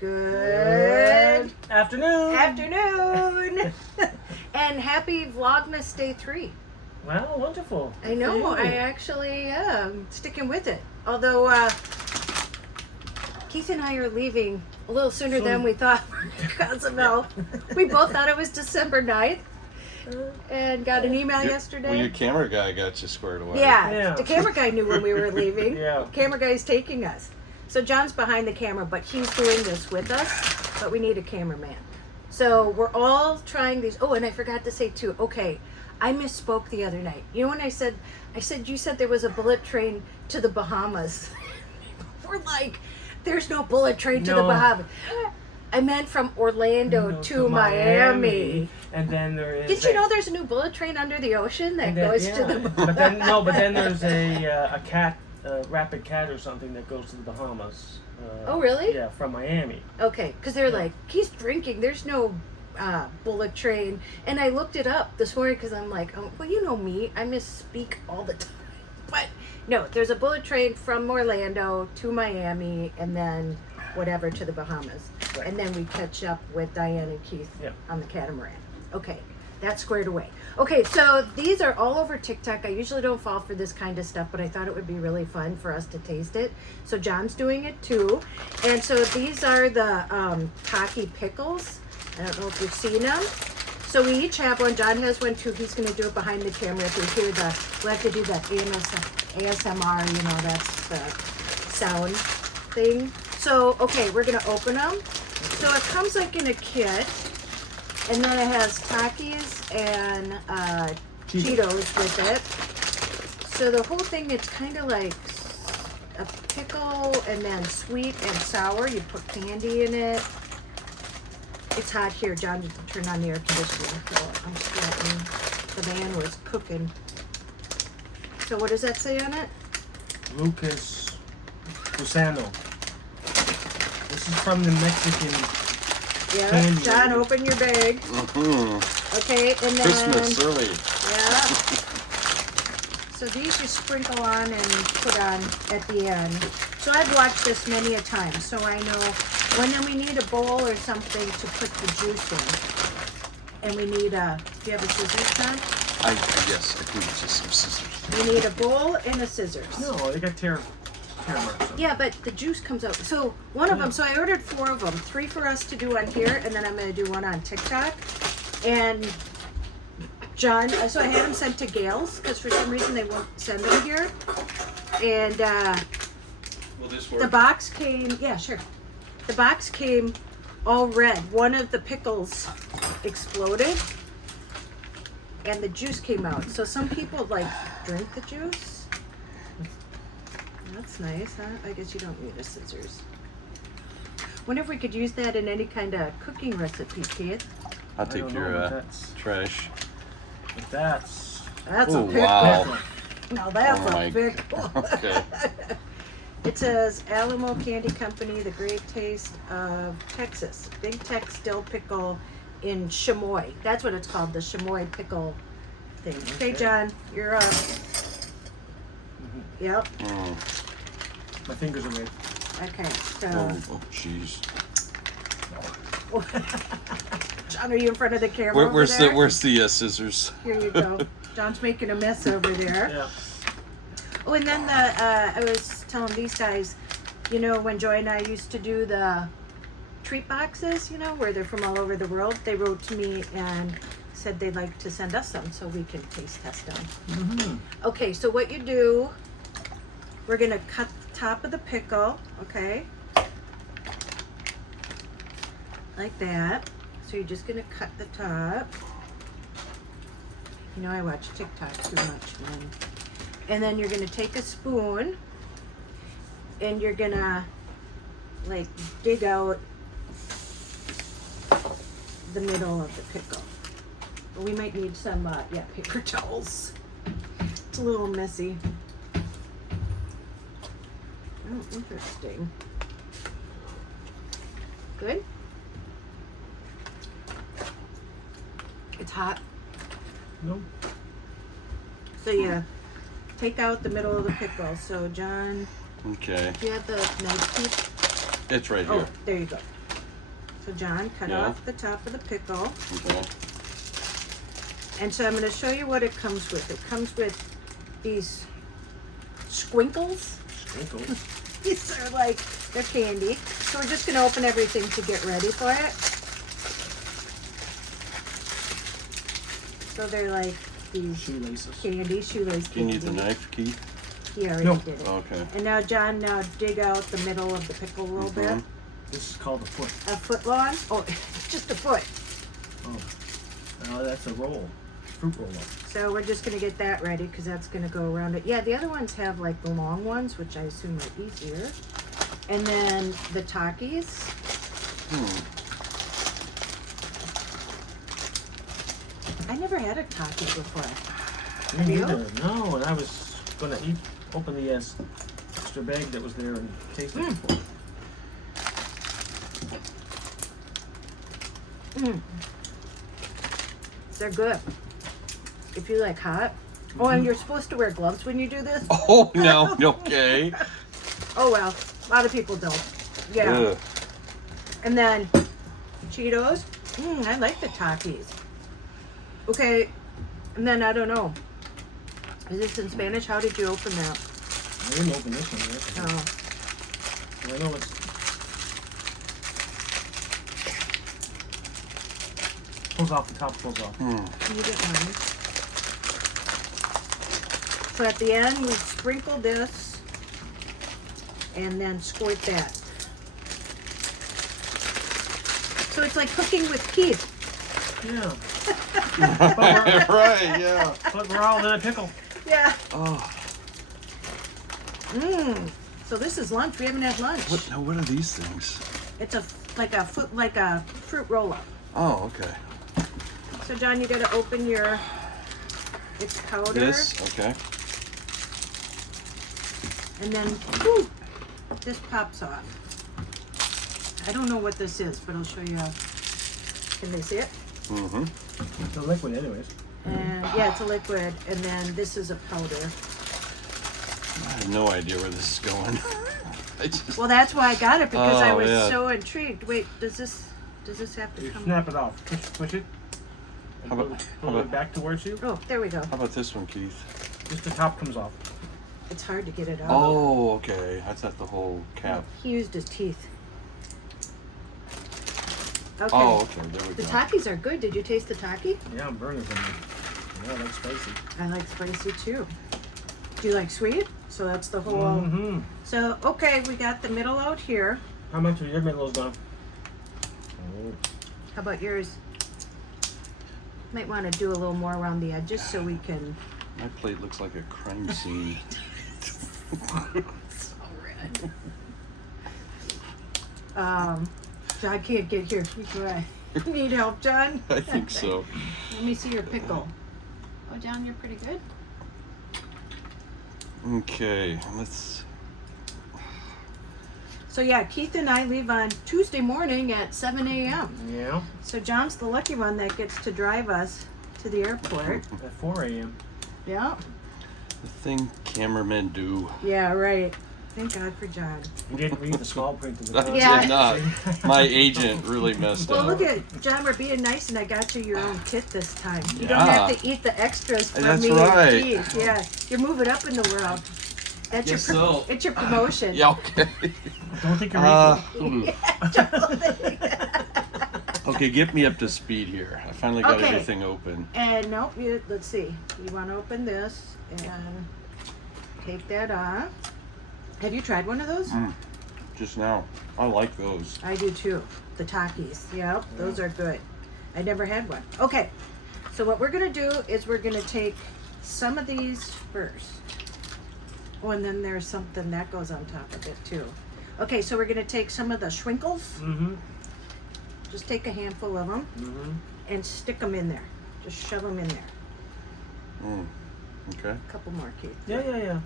Good afternoon. Afternoon. And happy Vlogmas Day 3. Wow, wonderful. I know. I actually am sticking with it. Although Keith and I are leaving a little sooner than we thought because of we both thought it was December 9th and got an email yesterday. Well, your camera guy got you squared away. Yeah, the camera guy knew when we were leaving. Yeah. Camera guy's taking us. So John's behind the camera, but he's doing this with us. But we need a cameraman. So we're all trying these. Oh, and I forgot to say too. Okay, I misspoke the other night. You know when I said you said there was a bullet train to the Bahamas. We're like, there's no bullet train to the Bahamas. I meant from Orlando to Miami. And then there is. Did you know there's a new bullet train under the ocean that goes to the? But then there's a cat. Rapid cat or something that goes to the Bahamas. Oh, really? Yeah, from Miami. Okay, because they're like, he's drinking. There's no bullet train. And I looked it up this morning because I'm like, oh, well, you know me. I misspeak all the time. But no, there's a bullet train from Orlando to Miami and then whatever to the Bahamas. Right. And then we catch up with Diane and Keith on the catamaran. Okay, that's squared away. Okay, so these are all over TikTok. I usually don't fall for this kind of stuff, but I thought it would be really fun for us to taste it. So John's doing it too. And so these are the Taki pickles. I don't know if you've seen them. So we each have one. John has one too. He's going to do it behind the camera. If we hear we'll have to do that ASMR, you know, that's the sound thing. So, okay, we're going to open them. So it comes like in a kit. And then it has Takis and Cheetos with it. So the whole thing, it's kind of like a pickle and then sweet and sour. You put candy in it. It's hot here. John just turned on the air conditioner. So I'm sweating. The man was cooking. So what does that say on it? Lucas Gusano. This is from the Mexican. Yeah, candy. John, open your bag. Mm-hmm. Okay, and then Christmas early. Yeah. So these you sprinkle on and put on at the end. So I've watched this many a time, so I know when we need a bowl or something to put the juice in. And we need do you have a scissors, John? Yes, I think it's just some scissors. We need a bowl and a scissors. No, they got tear marks. Yeah, but the juice comes out. So one of them, so I ordered 4 of them. 3 for us to do on here, and then I'm going to do one on TikTok. And John, so I had them sent to Gail's, because for some reason they won't send them here. And Will this work? the box came, yeah, sure. The box came all red. One of the pickles exploded, and the juice came out. So some people, like, drink the juice. That's nice, huh? I guess you don't need a scissors. Wonder if we could use that in any kind of cooking recipe, Keith. I'll take your trash. But that's a pickle. Wow. Now that's Oh a pickle. Okay. It says Alamo Candy Company, the great taste of Texas. Big Tex dill pickle in Chimoy. That's what it's called, the Chimoy pickle thing. Okay, John, you're up. Yep. my fingers are red. Okay, so. Oh, jeez. John, are you in front of the camera? Where's the scissors? Here you go. John's making a mess over there. Yeah. Oh, and then I was telling these guys, you know, when Joy and I used to do the treat boxes, you know, where they're from all over the world, they wrote to me and said they'd like to send us some so we can taste test them. Mm-hmm. Okay, so what you do, we're going to cut the top of the pickle, okay? Like that. So you're just going to cut the top. You know, I watch TikTok too much, man. And then you're going to take a spoon and you're going to, like, dig out the middle of the pickle. But we might need some, paper towels. It's a little messy. Oh, interesting. Good? It's hot. No. So yeah, take out the middle of the pickle. So John, Okay. do you have the knife piece? It's right Oh, here. there you go. So John, cut off the top of the pickle. Okay. And so I'm going to show you what it comes with. It comes with these squinkles. Pickles. These are like, they're candy. So we're just going to open everything to get ready for it. So they're like these Shoelaces. candy, shoelace Do you need the candy. knife, Keith? He already No. did it. Okay. And now John, now dig out the middle of the pickle a little bit. This is called a foot. A foot long? Oh, just a foot. Oh. No, that's a roll. Fruit roll up. So we're just gonna get that ready because that's gonna go around it. Yeah, the other ones have like the long ones, which I assume are easier. And then the Takis. I never had a Taki before. Me You? neither. No, and I was gonna open the extra bag that was there and taste it before. They're good. If you like hot. Oh, and you're supposed to wear gloves when you do this? Oh, no. Okay. Oh, well. A lot of people don't. Yeah. Ugh. And then Cheetos. I like the Takis. Okay. And then, I don't know. Is this in Spanish? How did you open that? I didn't open this one yet. Oh. I know it's... Pulls off, the top pulls off. Can you get mine? So at the end, we sprinkle this and then squirt that. So it's like cooking with Keith. Yeah. Right, yeah. But we're all in a pickle. Yeah. Oh. So this is lunch. We haven't had lunch. What are these things? It's like a fruit roll-up. Oh, okay. So John, you got to open it's powder. This? Okay. And then, whew, this pops off. I don't know what this is, but I'll show you. Can they see it? Mm-hmm. It's a liquid anyways. And yeah, it's a liquid. And then this is a powder. I have no idea where this is going. Well, that's why I got it, because I Oh, was yeah. so intrigued. Wait, does this have to You come? snap it off. Push it. And How about- pull it back towards you. Oh, there we go. How about this one, Keith? Just the top comes off. It's hard to get it out. Oh, okay. I thought the whole cap. He used his teeth. Okay. Oh, okay. There we The go. Takis are good. Did you taste the Taki? Yeah, I'm burning from it. Yeah, that's spicy. I like spicy too. Do you like sweet? So that's the whole. Mm-hmm. So, okay, we got the middle out here. How much of your middle is gone? Oh. How about yours? Might want to do a little more around the edges so we can. My plate looks like a crime scene. So red. John can't get here. He's right. Need help, John? I think so. Let me see your pickle. Oh, John, you're pretty good. Okay, let's. So yeah, Keith and I leave on Tuesday morning at 7 a.m. Yeah, So John's the lucky one that gets to drive us to the airport. at 4 a.m. Yeah. The thing cameramen do. Yeah, right. Thank God for John. You didn't read the small print of the I top. Yeah. did not. My agent really messed Well, up. look at John. We're being nice, and I got you your own kit this time. You don't Yeah. have to eat the extras from That's me right. and Keith. Yeah, you're moving up in the world. That's Guess your so. it's your promotion. Yeah, okay. Don't think you're Okay, get me up to speed here. I finally got Okay. everything open. And nope, let's see. You want to open this and take that off. Have you tried one of those? Just now. I like those. I do too. The Takis. Yep, those are good. I never had one. Okay, so what we're gonna do is we're gonna take some of these first. Oh, and then there's something that goes on top of it too. Okay, so we're gonna take some of the schwinkles. Mm-hmm. Just take a handful of them Mm-hmm. and stick them in there. Just shove them in there. Okay. A couple more, Keith. Yeah. There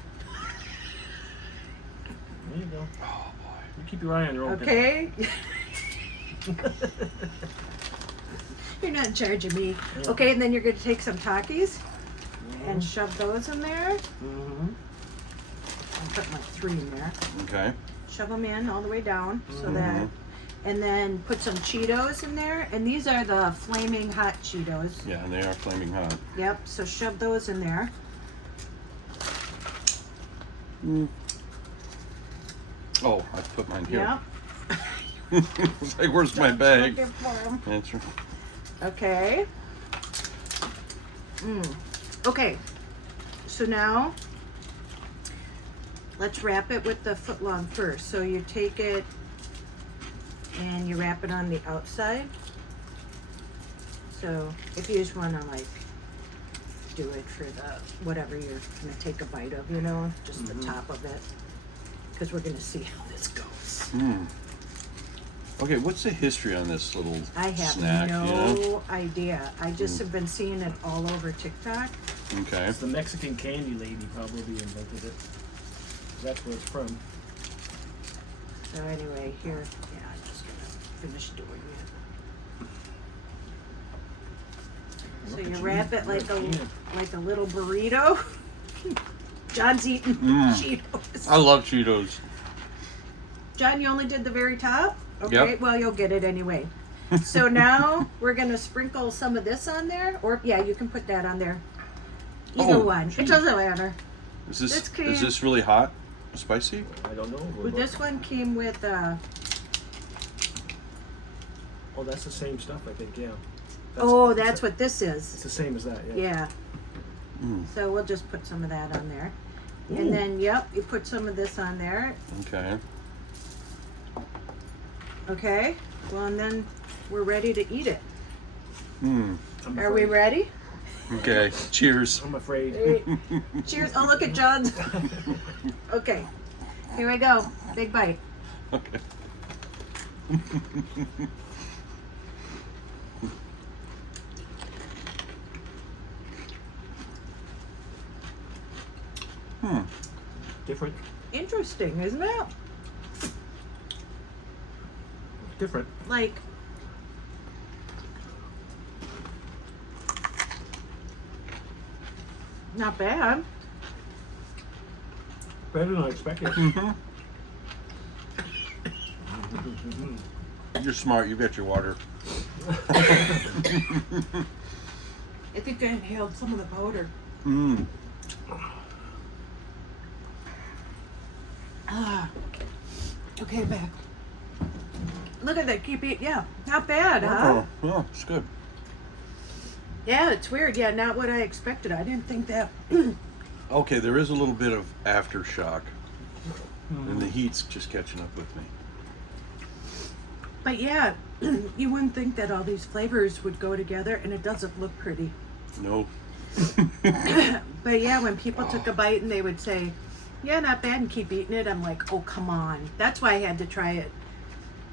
you go. Oh boy. You keep your eye on your own Okay. You're not in charge of me. Yeah. Okay, and then you're going to take some Takis and shove those in there. Mm-hmm. I'll put like 3 in there. Okay. Shove them in all the way down so that, And then put some Cheetos in there. And these are the flaming hot Cheetos. Yeah, and they are flaming hot. Yep, so shove those in there. Oh, I put mine here. Yep. It's like, where's my bag? Looking for 'em. Answer. Okay. Okay. So now, let's wrap it with the footlong first. So you take it and you wrap it on the outside. So if you just want to like do it for the whatever you're gonna take a bite of, you know, just the top of it, because we're gonna see how this goes. Okay, what's the history on this little I have snack? no You know? idea. I just have been seeing it all over TikTok. Okay. It's the Mexican candy lady probably invented it. That's where it's from. So anyway, here, yeah, I'm just gonna finish doing it. So you wrap it like a little burrito. John's eating Cheetos. I love Cheetos. John, you only did the very top? Okay, Yep. well, you'll get it anyway. So now we're gonna sprinkle some of this on there, or yeah, you can put that on there. Either one. It doesn't matter. Is this This came- is this really hot? Spicy? I don't know. Well, this one came with Oh, that's the same stuff, I think. Yeah. that's what this It's is. the same as that. Yeah. Yeah. Mm. So we'll just put some of that on there. And then, yep, you put some of this on there. Okay. Okay. Well, and then we're ready to eat it. Mm. I'm Are we afraid. ready? Okay. Cheers. I'm afraid. Cheers. Oh, look at John's. Okay. Here we go. Big bite. Okay. Different. Interesting, isn't it? Different. Like, not bad. Better than I expected. You're smart. You got your water. I think I inhaled some of the powder. Mm. Okay, back. Look at that. Keep eating. Yeah, not bad, huh? Oh, yeah, it's good. Yeah, it's weird. Yeah, not what I expected. I didn't think that. Okay, there is a little bit of aftershock, and the heat's just catching up with me. But yeah, you wouldn't think that all these flavors would go together, and it doesn't look pretty. No. But yeah, when people took a bite and they would say, yeah, not bad, and keep eating it, I'm like, oh, come on. That's why I had to try it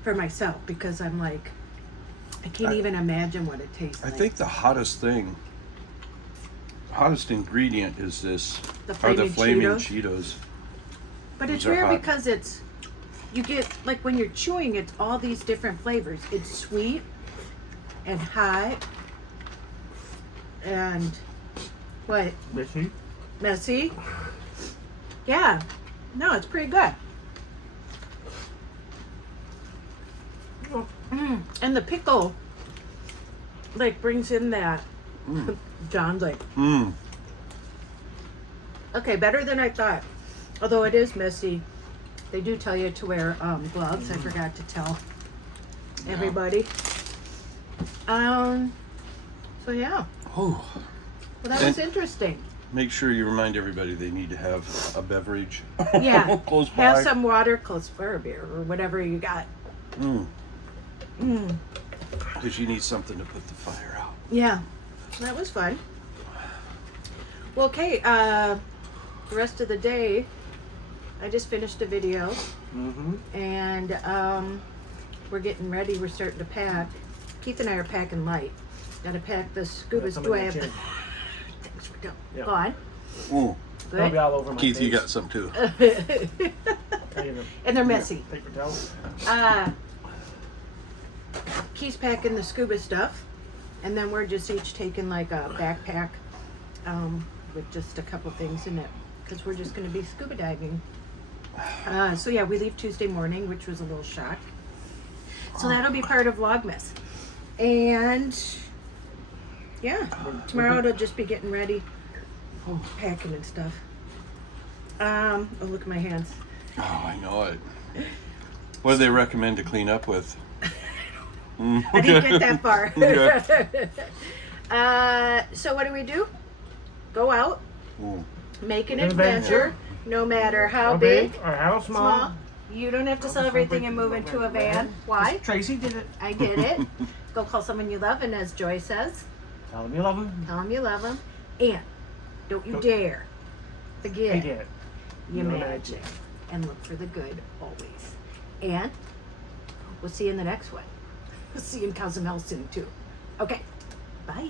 for myself, because I'm like, I can't even imagine what it tastes I like. think the hottest ingredient is this, The are the flaming flaming Cheetos? Cheetos. But it's Those are rare hot. because you get, like when you're chewing, it's all these different flavors. It's sweet and hot and what? Missy? Messy. Yeah. No, it's pretty good. And the pickle, like, brings in that. John's like, Mm. okay, better than I thought. Although it is messy. They do tell you to wear gloves. I forgot to tell everybody. So yeah. Oh. Well, that was interesting. Make sure you remind everybody they need to have a beverage. Yeah. Close by. Have some water, close or a beer, or whatever you got. Because you need something to put the fire out. Yeah. That was fun. Well, okay. The rest of the day, I just finished a video, and we're getting ready. We're starting to pack. Keith and I are packing light. Got to pack the scuba. Do I have? Thanks for doing. Yeah. Go on. Oh. They'll be Good. all over my Keith, face. you got some too. And they're messy. Paper towels. Keith's packing the scuba stuff, and then we're just each taking like a backpack with just a couple things in it, because we're just going to be scuba diving. So yeah, we leave Tuesday morning, which was a little shock. So that'll be part of Vlogmas. And yeah, tomorrow it'll just be getting ready, packing and stuff. Oh, look at my hands. Oh, I know it. What do they recommend to clean up with? I didn't get that far. Okay. So what do? Go out, Ooh. make an adventure, no matter how big, or how small. You don't have to sell everything and move into a van. Why? Tracy did it. I get it. Go call someone you love, and as Joy says, Tell them you love them. tell them you love them. And don't you dare forget Forget. your No magic. And look for the good always. And we'll see you in the next one. We'll see you in Cozumel soon too. Okay. Bye.